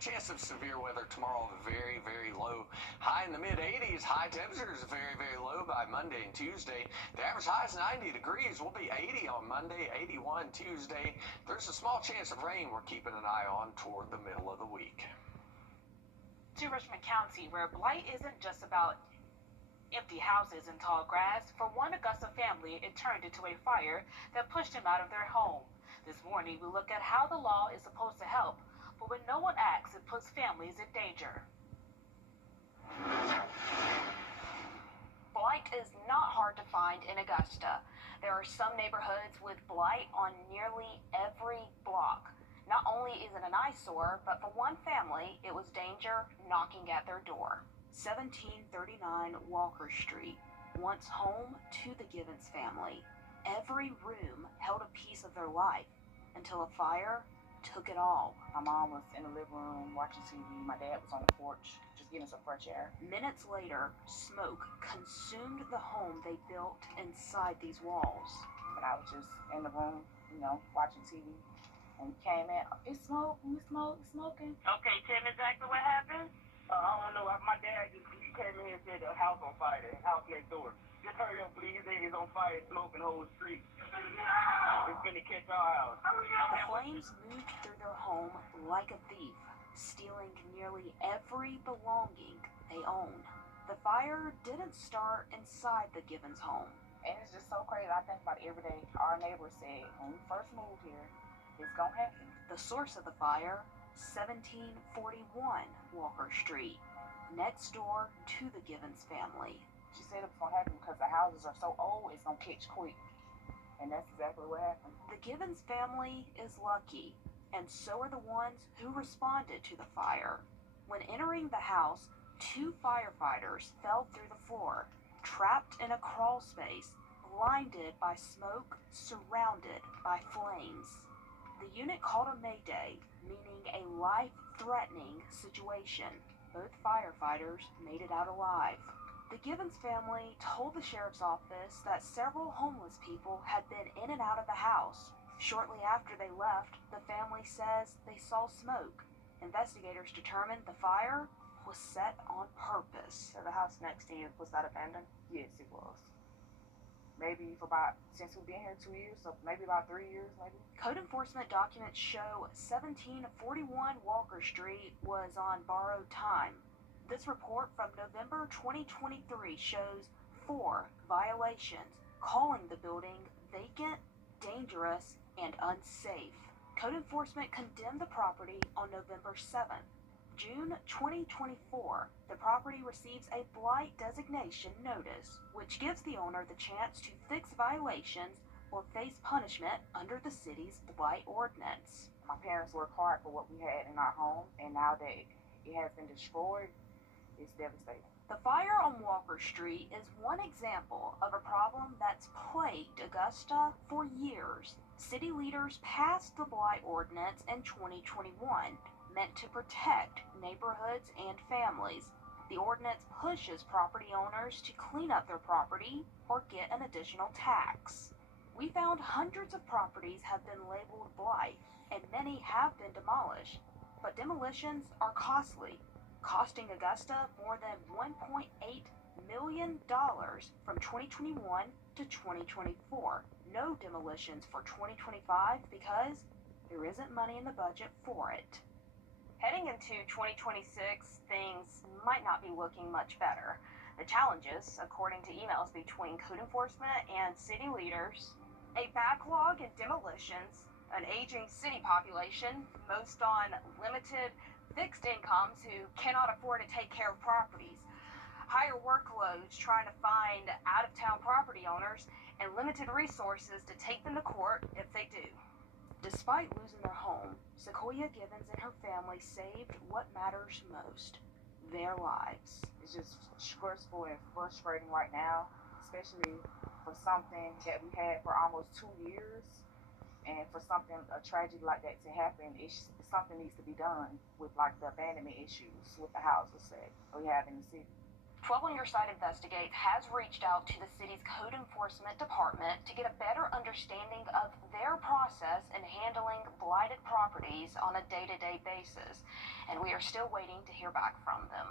chance of severe weather tomorrow, very, very low. High in the mid-80s. High temperatures very, very low by Monday and Tuesday. The average high is 90 degrees. We'll be 80 on Monday, 81 Tuesday. There's a small chance of rain we're keeping an eye on toward the middle of the week. To Richmond County, where blight isn't just about empty houses and tall grass. For one Augusta family, it turned into a fire that pushed them out of their home. This morning, we look at how the law is supposed to help, but when no one acts, it puts families in danger. Blight is not hard to find in Augusta. There are some neighborhoods with blight on nearly every block. Not only is it an eyesore, but for one family, it was danger knocking at their door. 1739 Walker Street, once home to the Givens family. Every room held a piece of their life until a fire took it all. My mom was in the living room watching TV. My dad was on the porch just getting some fresh air. Minutes later, smoke consumed the home they built inside these walls. But I was just in the room, watching TV. And came in, it's smoke, we smoking. Okay, tell me exactly what happened. I don't know. My dad he came in and said the house on fire, the house next door. Just hurry up, please. It's on fire, smoking the whole street. It's gonna catch our house. The flames moved through their home like a thief, stealing nearly every belonging they owned. The fire didn't start inside the Givens home. And it's just so crazy. I think about it every day. Our neighbor said when we first moved here, it's gonna happen. The source of the fire, 1741 Walker Street, next door to the Givens family. She said it was gonna happen because the houses are so old, it's gonna catch quick. And that's exactly what happened. The Givens family is lucky, and so are the ones who responded to the fire. When entering the house, 2 firefighters fell through the floor, trapped in a crawl space, blinded by smoke, surrounded by flames. The unit called a mayday, meaning a life-threatening situation. Both firefighters made it out alive. The Givens family told the sheriff's office that several homeless people had been in and out of the house. Shortly after they left, the family says they saw smoke. Investigators determined the fire was set on purpose. So the house next to you, was that abandoned? Yes, it was. Maybe since we've been here 2 years, so maybe about 3 years, maybe. Code enforcement documents show 1741 Walker Street was on borrowed time. This report from November 2023 shows 4 violations, calling the building vacant, dangerous, and unsafe. Code enforcement condemned the property on November 7th. June 2024, the property receives a blight designation notice, which gives the owner the chance to fix violations or face punishment under the city's blight ordinance. My parents worked hard for what we had in our home, and now that it has been destroyed, it's devastating. The fire on Walker Street is one example of a problem that's plagued Augusta for years. City leaders passed the blight ordinance in 2021, meant to protect neighborhoods and families. The ordinance pushes property owners to clean up their property or get an additional tax. We found hundreds of properties have been labeled blight, and many have been demolished. But demolitions are costly, costing Augusta more than $1.8 million from 2021 to 2024. No demolitions for 2025 because there isn't money in the budget for it. Heading into 2026, things might not be looking much better. The challenges, according to emails between code enforcement and city leaders, a backlog in demolitions, an aging city population, most on limited fixed incomes who cannot afford to take care of properties, higher workloads trying to find out-of-town property owners, and limited resources to take them to court if they do. Despite losing their home, Sequoia Givens and her family saved what matters most, their lives. It's just stressful and frustrating right now, especially for something that we had for almost 2 years, and for a tragedy like that to happen, something needs to be done with the abandonment issues with the houses that we have in the city. 12 on Your Side Investigates has reached out to the city's code enforcement department to get a better understanding of their process in handling blighted properties on a day-to-day basis, and we are still waiting to hear back from them.